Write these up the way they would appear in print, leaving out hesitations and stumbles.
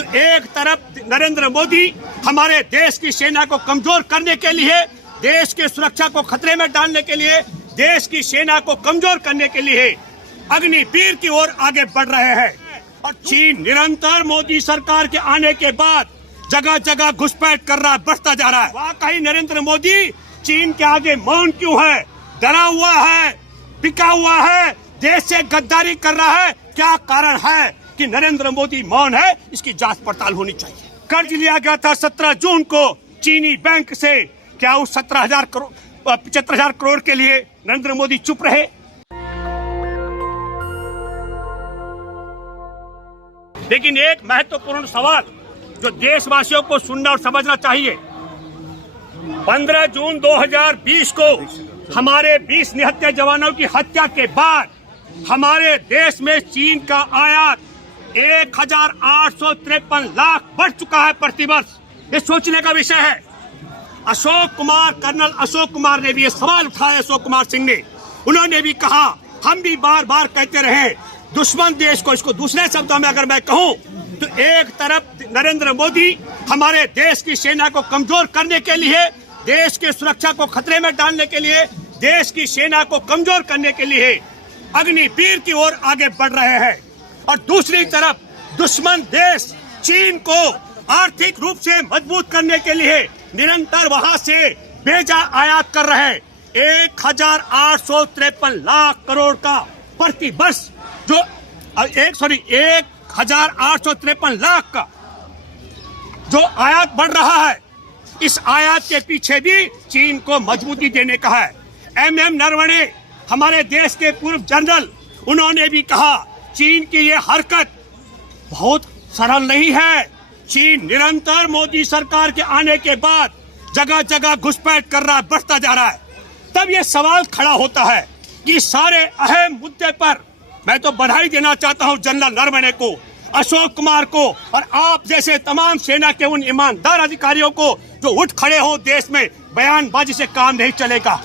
एक तरफ नरेंद्र मोदी हमारे देश की सेना को कमजोर करने के लिए, देश की सुरक्षा को खतरे में डालने के लिए, देश की सेना को कमजोर करने के लिए अग्निवीर की ओर आगे बढ़ रहे हैं। और चीन निरंतर मोदी सरकार के आने के बाद जगह जगह घुसपैठ कर रहा है, बढ़ता जा रहा है। वाकई नरेंद्र मोदी चीन के आगे मौन क्यों है, डरा हुआ है, बिका हुआ है, देश से गद्दारी कर रहा है? क्या कारण है कि नरेंद्र मोदी मौन है? इसकी जांच पड़ताल होनी चाहिए। कर्ज लिया गया था 17 जून को चीनी बैंक से, क्या उस 75,000 करोड़ के लिए नरेंद्र मोदी चुप रहे? लेकिन एक महत्वपूर्ण सवाल जो देशवासियों को सुनना और समझना चाहिए, 15 जून 2020 को हमारे 20 निहत्थे जवानों की हत्या के बाद हमारे देश में चीन का आयात 1,853 लाख बढ़ चुका है प्रतिवर्ष। ये सोचने का विषय है। कर्नल अशोक कुमार ने भी ये सवाल उठाया, अशोक कुमार सिंह ने। उन्होंने भी कहा, हम भी बार बार कहते रहे, दुश्मन देश को, इसको दूसरे शब्दों में अगर मैं कहूं तो एक तरफ नरेंद्र मोदी हमारे देश की सेना को कमजोर करने के लिए, देश की सुरक्षा को खतरे में डालने के लिए, देश की सेना को कमजोर करने के लिए अग्निवीर की ओर आगे बढ़ रहे हैं। और दूसरी तरफ दुश्मन देश चीन को आर्थिक रूप से मजबूत करने के लिए निरंतर वहां से बेजा आयात कर रहे हैं। 1,853 लाख करोड़ का प्रति वर्ष जो 1,853 लाख का जो आयात बढ़ रहा है, इस आयात के पीछे भी चीन को मजबूती देने का है। MM नरवणे, हमारे देश के पूर्व जनरल, उन्होंने भी कहा चीन की ये हरकत बहुत सरल नहीं है। चीन निरंतर मोदी सरकार के आने के बाद जगह जगह घुसपैठ कर रहा है, बढ़ता जा रहा है। तब ये सवाल खड़ा होता है कि सारे अहम मुद्दे पर मैं तो बधाई देना चाहता हूं जनरल नरवणे को, अशोक कुमार को और आप जैसे तमाम सेना के उन ईमानदार अधिकारियों को जो उठ खड़े हो। देश में बयानबाजी से काम नहीं चलेगा।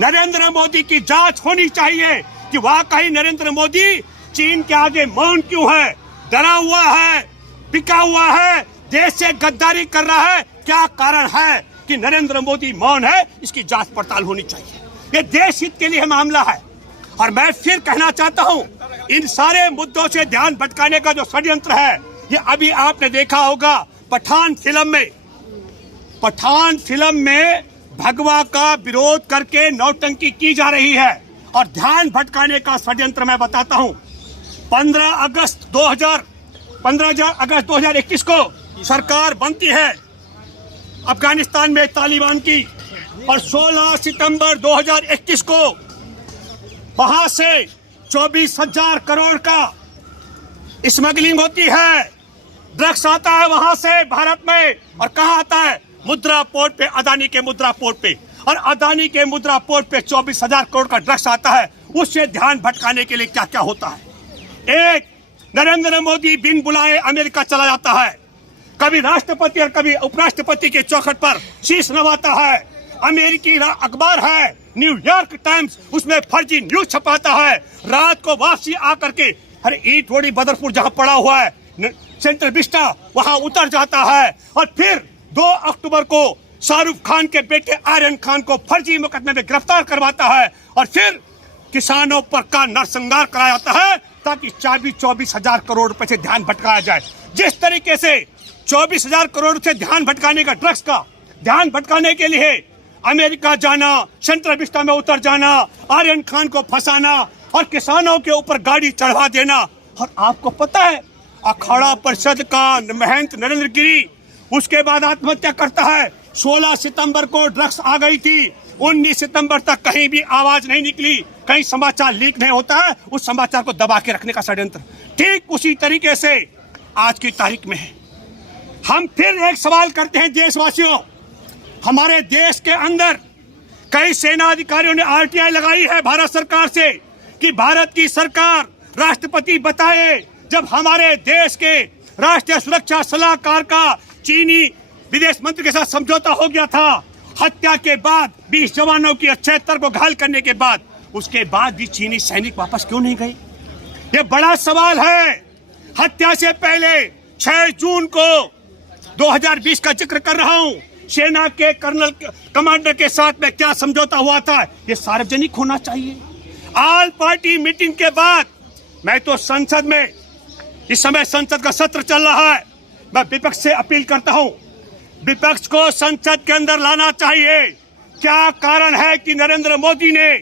नरेंद्र मोदी की जांच होनी चाहिए कि वाकई नरेंद्र मोदी चीन के आगे मौन क्यों है, डरा हुआ है, बिका हुआ है, देश से गद्दारी कर रहा है? क्या कारण है कि नरेंद्र मोदी मौन है? इसकी जांच पड़ताल होनी चाहिए। ये देश हित के लिए मामला है। और मैं फिर कहना चाहता हूं, इन सारे मुद्दों से ध्यान भटकाने का जो षड्यंत्र है, ये अभी आपने देखा होगा पठान फिल्म में भगवा का विरोध करके नौटंकी की जा रही है। और ध्यान भटकाने का षड्यंत्र मैं बताता हूं। 15 अगस्त 2021 को सरकार बनती है अफगानिस्तान में तालिबान की, और 16 सितंबर 2021 को वहां से 24,000 करोड़ का स्मगलिंग होती है, ड्रग्स आता है वहां से भारत में। और कहां आता है? मुद्रा पोर्ट पे, अदानी के मुद्रा पोर्ट पे। और अदानी के मुद्रा पोर्ट पे 24,000 करोड़ का ड्रग्स आता है। उससे ध्यान भटकाने के लिए क्या क्या होता है? एक, नरेंद्र मोदी बिन बुलाए अमेरिका चला जाता है, कभी राष्ट्रपति और कभी उपराष्ट्रपति के चौखट पर शीश नवाता है। अमेरिकी अखबार है न्यूयॉर्क टाइम्स, उसमें फर्जी न्यूज छपाता है। रात को वापसी आकर के ईट रोडी बदरपुर जहां पड़ा हुआ है सेंट्रल विस्टा, वहां उतर जाता है। और फिर 2 अक्टूबर को शाहरुख खान के बेटे आर्यन खान को फर्जी मुकदमे में गिरफ्तार करवाता है। और फिर किसानों पर का नरसंहार कराया जाता है ताकि 24,000 करोड़ रुपए से ध्यान भटकाया जाए। जिस तरीके से 24,000 करोड़ से ध्यान भटकाने का, ड्रग्स का ध्यान भटकाने के लिए अमेरिका जाना, सेंट्रल विस्टा में उतर जाना, आर्यन खान को फंसाना और किसानों के ऊपर गाड़ी चढ़वा देना। और आपको पता है अखाड़ा परिषद का महंत नरेंद्र गिरी उसके बाद आत्महत्या करता है। 16 सितंबर को ड्रग्स आ गई थी, 19 सितंबर तक कहीं भी आवाज नहीं निकली, कहीं समाचार लीक नहीं होता है, उस समाचार को दबा के रखने का षड्यंत्र। ठीक उसी तरीके से आज की तारीख में है। हम फिर एक सवाल करते हैं देशवासियों, हमारे देश के अंदर कई सेना अधिकारियों ने RTI लगाई है भारत सरकार से कि भारत की सरकार, राष्ट्रपति बताए, जब हमारे देश के राष्ट्रीय सुरक्षा सलाहकार का चीनी विदेश मंत्री के साथ समझौता हो गया था, हत्या के बाद 20 जवानों की 76 को घायल करने के बाद, उसके बाद भी चीनी सैनिक वापस क्यों नहीं गए? ये बड़ा सवाल है। हत्या से पहले 6 जून को 2020 का जिक्र कर रहा हूं, सेना के कर्नल कमांडर के साथ में क्या समझौता हुआ था, ये सार्वजनिक होना चाहिए। ऑल पार्टी मीटिंग के बाद मैं तो संसद में, इस समय संसद का सत्र चल रहा है, मैं विपक्ष से अपील करता हूं, विपक्ष को संसद के अंदर लाना चाहिए। क्या कारण है कि नरेंद्र मोदी ने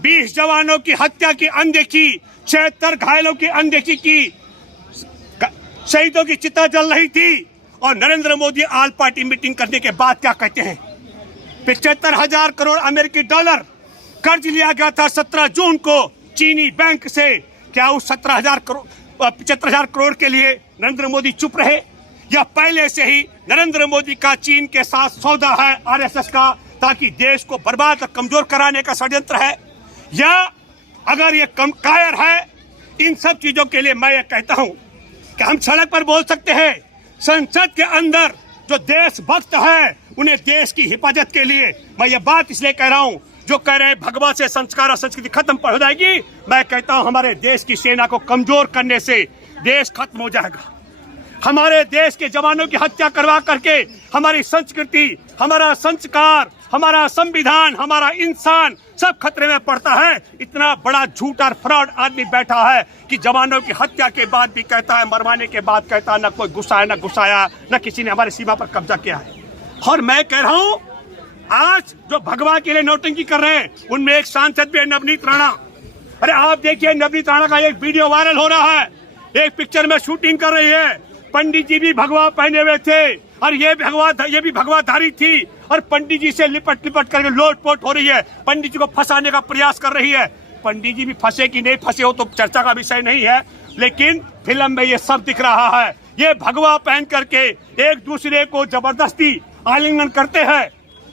20 जवानों की हत्या की अनदेखी, 76 घायलों की अनदेखी की, शहीदों की चिता जल रही थी, और Narendra Modi all party meeting करने के बाद क्या कहते हैं, 75,000 करोड़ अमेरिकी डॉलर कर्ज लिया गया था 17 जून को चीनी बैंक से। क्या उस 75,000 करोड़ के लिए नरेंद्र मोदी चुप रहे, या पहले से ही नरेंद्र मोदी का चीन के साथ सौदा है आरएसएस का, ताकि देश को बर्बाद और कमजोर कराने का षड्यंत्र है? या अगर ये कम कायर है इन सब चीजों के लिए, मैं ये कहता हूं कि हम सड़क पर बोल सकते हैं, संसद के अंदर जो देशभक्त है उन्हें देश की हिफाजत के लिए, मैं ये बात इसलिए कह रहा हूं, जो कह रहे हैं भगवा से संस्कार और संस्कृति खत्म हो जाएगी, मैं कहता हूं हमारे देश की सेना को कमजोर करने से देश खत्म हो जाएगा। हमारे देश के जवानों की हत्या करवा करके हमारी संस्कृति, हमारा संस्कार, हमारा संविधान, हमारा इंसान सब खतरे में पड़ता है। इतना बड़ा झूठ और फ्रॉड आदमी बैठा है कि जवानों की हत्या के बाद भी कहता है, मरवाने के बाद कहता है, न कोई घुसाया न घुसाया, न किसी ने हमारी सीमा पर कब्जा किया है। और मैं कह रहा हूं, आज जो भगवा के लिए नौटंकी कर रहे हैं उनमें एक सांसद भी है, नवनीत राणा। अरे आप देखिए, नवनीत राणा का एक वीडियो वायरल हो रहा है, एक पिक्चर में शूटिंग कर रही है, पंडित जी भी भगवा पहने हुए थे और ये भी भगवाधारी थी, और पंडित जी से लिपट करके लोटपोट हो रही है, पंडित जी को फंसाने का प्रयास कर रही है। पंडित जी भी फंसे कि नहीं फंसे हो तो चर्चा का विषय नहीं है, लेकिन फिल्म में ये सब दिख रहा है। ये भगवा पहन करके एक दूसरे को जबरदस्ती आलिंगन करते हैं,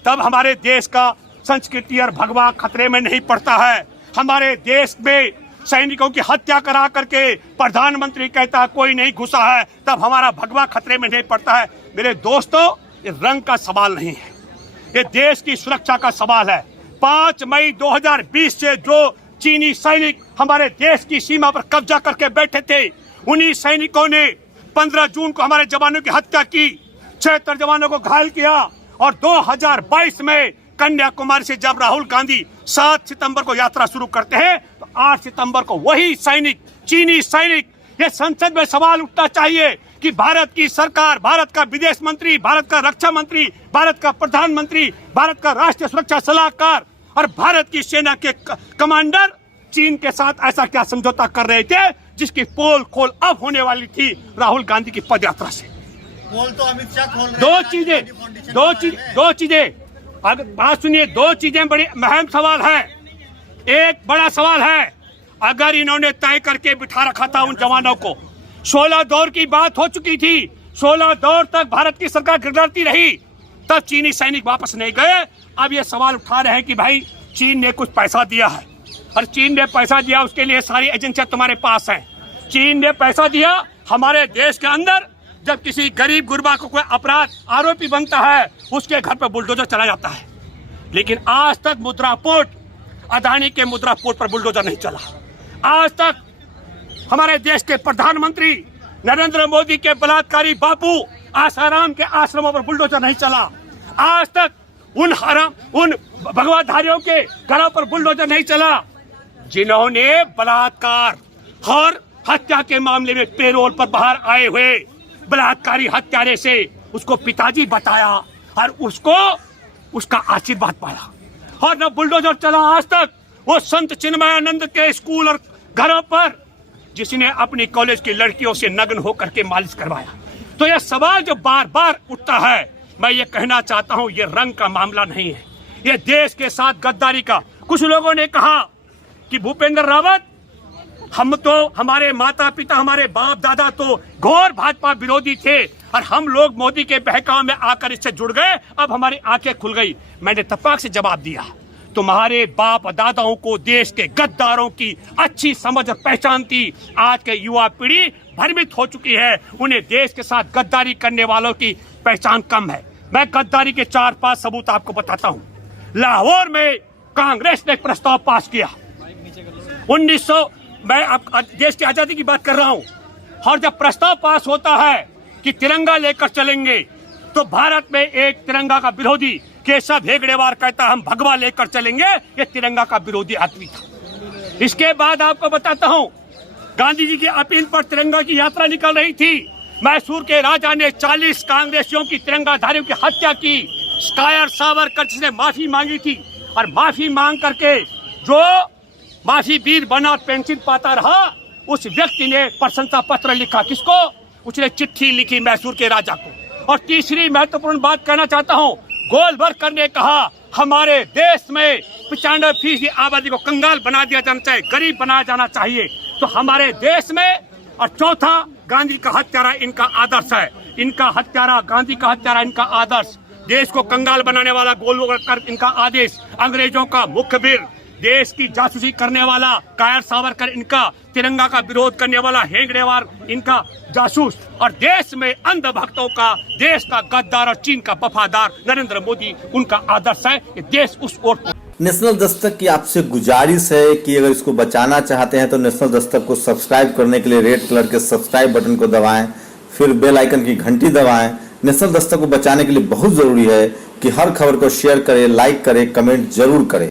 तब हमारे देश का संस्कृति और भगवा खतरे में नहीं पड़ता है। हमारे देश में सैनिकों की हत्या करा करके प्रधानमंत्री कहता है कोई नहीं घुसा है, तब हमारा भगवा खतरे में नहीं पड़ता है। मेरे दोस्तों, ये रंग का सवाल नहीं है, ये देश की सुरक्षा का सवाल है। 5 मई 2020 से जो चीनी सैनिक हमारे देश की सीमा पर कब्जा करके बैठे थे, उन्हीं सैनिकों ने 15 जून को हमारे जवानों की हत्या की, 76 जवानों को घायल किया, और 2022 में कन्याकुमारी से जब राहुल गांधी 7 सितंबर को यात्रा शुरू करते हैं, तो 8 सितंबर को वही सैनिक, चीनी सैनिक, ये संसद में सवाल उठना चाहिए कि भारत की सरकार, भारत का विदेश मंत्री, भारत का रक्षा मंत्री, भारत का प्रधानमंत्री, भारत का राष्ट्रीय सुरक्षा सलाहकार और भारत की सेना के कमांडर चीन के साथ ऐसा क्या समझौता कर रहे थे, जिसकी पोल खोल अब होने वाली थी राहुल गांधी की पदयात्रा से। पोल तो अमित शाह खोल रहे हैं। दो चीजें अगर बात सुनिए, 2 चीजें बड़ी अहम सवाल है। एक बड़ा सवाल है, अगर इन्होंने तय करके बिठा रखा था उन जवानों को, 16 दौर की बात हो चुकी थी, 16 दौर तक भारत की सरकार गिरती रही, तब चीनी सैनिक वापस नहीं गए। अब ये सवाल उठा रहे हैं कि भाई चीन ने कुछ पैसा दिया है, और चीन ने पैसा दिया उसके लिए सारी एजेंसियां तुम्हारे पास हैं। चीन ने पैसा दिया हमारे देश के अंदर, जब किसी गरीब गुरबा को कोई अपराध आरोपी बनता है उसके घर पर बुलडोजर चला जाता है, लेकिन आज तक मुद्रा पोर्ट, अदानी के मुद्रा पोर्ट पर बुलडोजर नहीं चला। आज तक हमारे देश के प्रधानमंत्री नरेंद्र मोदी के बलात्कारी बापू आसाराम के आश्रमों पर बुलडोजर नहीं चला। आज तक उन भगवाधारियों के घरों पर बुलडोजर नहीं चला, जिन्होंने बलात्कार और हत्या के मामले में पेरोल पर बाहर आए हुए बलात्कारी हत्यारे से उसको पिताजी बताया और उसको उसका आशीर्वाद पाया। और न बुलडोजर चला आज तक वो संत चिन्मयानंद के स्कूल और घरों पर, जिसने अपनी कॉलेज की लड़कियों से नग्न होकर के मालिश करवाया। तो यह सवाल जो बार बार उठता है, मैं ये कहना चाहता हूं, ये रंग का मामला नहीं है, ये देश के साथ गद्दारी का। कुछ लोगों ने कहा कि भूपेंद्र रावत, हम तो, हमारे माता पिता, हमारे बाप दादा तो घोर भाजपा विरोधी थे और हम लोग मोदी के बहकाव में आकर इससे जुड़ गए, अब हमारी आंखें खुल गई। मैंने तपाक से जवाब दिया, तुम्हारे बाप दादाओं को देश के गद्दारों की अच्छी समझ और पहचान थी। आज के युवा पीढ़ी भ्रमित हो चुकी है, उन्हें देश के साथ गद्दारी करने वालों की पहचान कम है। मैं गद्दारी के 4-5 सबूत आपको बताता हूँ। लाहौर में कांग्रेस ने एक प्रस्ताव पास किया, 1900, मैं अब देश की आजादी की बात कर रहा हूँ, और जब प्रस्ताव पास होता है कि तिरंगा लेकर चलेंगे, तो भारत में एक तिरंगा का विरोधी केशव हेगड़ेवार कहता हम भगवा लेकर चलेंगे, ये तिरंगा का विरोधी आदमी था। इसके बाद आपको बताता हूं, गांधी जी की अपील पर तिरंगा की यात्रा निकल रही थी। मैसूर के राजा ने 40 कांग्रेसियों की तिरंगाधारियों की हत्या की। कायर सावरकर से माफी मांगी थी और माफी मांग करके जो माफी वीर बना और पेंशन पाता रहा, उस व्यक्ति ने प्रशंसा पत्र लिखा। किसको? उसने चिट्ठी लिखी मैसूर के राजा को। और तीसरी महत्वपूर्ण बात कहना चाहता हूं, गोलवलकर ने कहा हमारे देश में 95% की आबादी को कंगाल बना दिया जाना चाहिए, गरीब बनाया जाना चाहिए। तो हमारे देश में, और चौथा, गांधी का हत्यारा इनका आदर्श है। इनका हत्यारा, गांधी का हत्यारा इनका आदर्श, देश को कंगाल बनाने वाला गोलवलकर इनका आदेश, अंग्रेजों का मुखबिर, देश की जासूसी करने वाला कायर सावरकर इनका, तिरंगा का विरोध करने वाला हेगड़ेवार इनका जासूस, और देश में अंधभक्तों का, देश का गद्दार और चीन का वफादार नरेंद्र मोदी उनका आदर्श है। ये देश उस ओर। नेशनल दस्तक की आपसे गुजारिश है कि अगर इसको बचाना चाहते हैं तो नेशनल दस्तक को सब्सक्राइब करने के लिए रेड कलर के सब्सक्राइब बटन को दबाएं, फिर बेल आइकन की घंटी दबाएं। नेशनल दस्तक को बचाने के लिए बहुत जरूरी है कि हर खबर को शेयर करें, लाइक करें, कमेंट जरूर करें।